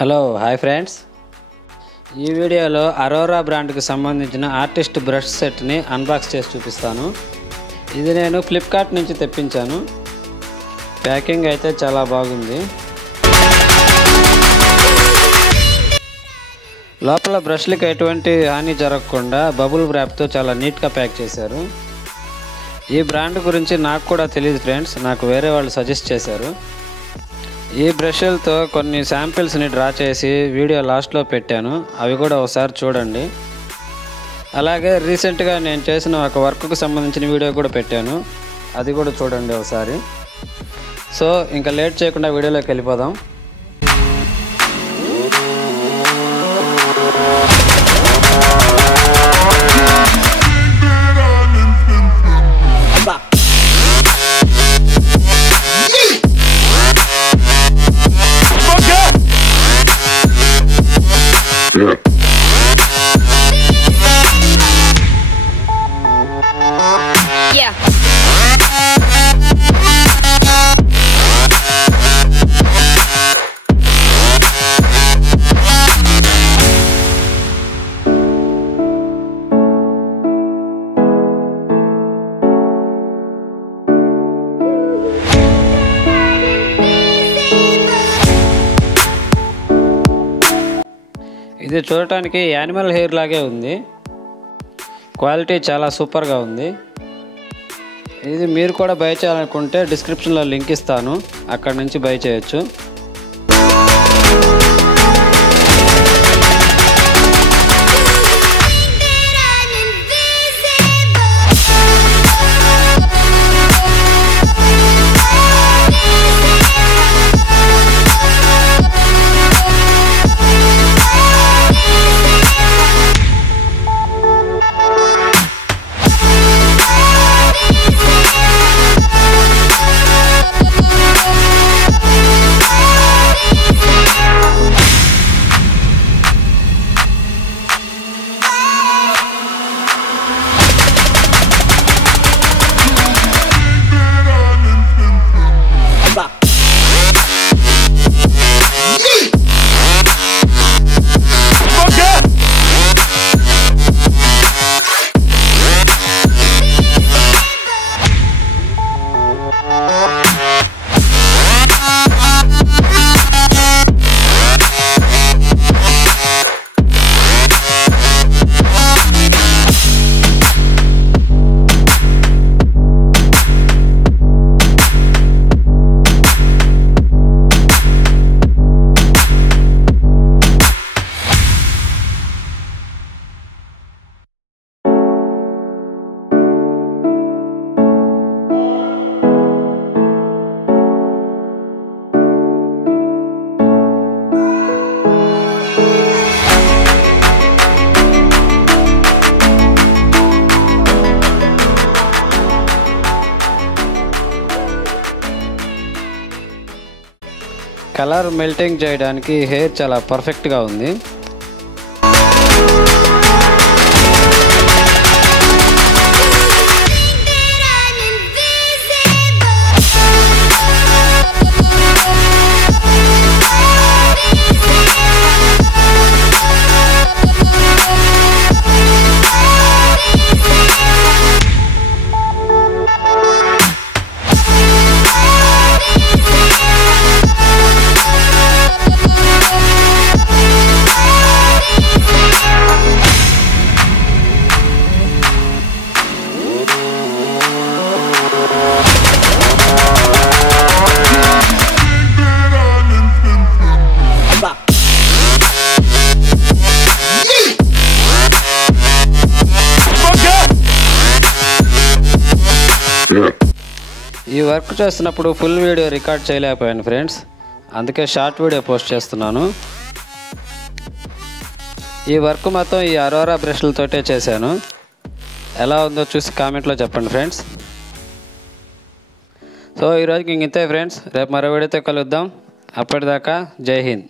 Hello hi friends, ఈ వీడియోలో అరోరా బ్రాండ్కి సంబంధించిన ఆర్టిస్ట్ బ్రష్ సెట్ని అన్బాక్స్ చేసి చూపిస్తాను. ఇది నేను ఫ్లిప్కార్ట్ నుంచి తెప్పించాను. ప్యాకింగ్ అయితే చాలా బాగుంది. లోపల బ్రష్లకి ఎటువంటి హాని జరగకుండా బబుల్ ర్యాప్తో చాలా నీట్గా ప్యాక్ చేశారు. ఈ బ్రాండ్ గురించి నాకు కూడా తెలియదు ఫ్రెండ్స్, నాకు వేరే వాళ్ళు సజెస్ట్ చేశారు. ఈ బ్రష్లతో కొన్ని శాంపిల్స్ని డ్రా చేసి వీడియో లాస్ట్లో పెట్టాను, అవి కూడా ఒకసారి చూడండి. అలాగే రీసెంట్గా నేను చేసిన ఒక వర్క్కు సంబంధించిన వీడియో కూడా పెట్టాను, అది కూడా చూడండి ఒకసారి. సో ఇంకా లేట్ చేయకుండా వీడియోలోకి వెళ్ళిపోదాం. ఇది చూడటానికి యానిమల్ హెయిర్ లాగే ఉంది. క్వాలిటీ చాలా సూపర్గా ఉంది. ఇది మీరు కూడా బై చేయాలనుకుంటే డిస్క్రిప్షన్లో లింక్ ఇస్తాను, అక్కడ నుంచి బై చేయొచ్చు. కలర్ మెల్టింగ్ చేయడానికి హెయిర్ చాలా పర్ఫెక్ట్గా ఉంది. ఈ వర్క్ చేస్తున్నప్పుడు ఫుల్ వీడియో రికార్డ్ చేయలేకపోయాను ఫ్రెండ్స్, అందుకే షార్ట్ వీడియో పోస్ట్ చేస్తున్నాను. ఈ వర్క్ మొత్తం ఈ అరోరా బ్రష్లతోటే చేశాను. ఎలా ఉందో చూసి కామెంట్లో చెప్పండి ఫ్రెండ్స్. సో ఈరోజుకి ఇంతే ఫ్రెండ్స్, రేపు మరో వీడియోతో కలుద్దాం. అప్పటిదాకా జై హింద్.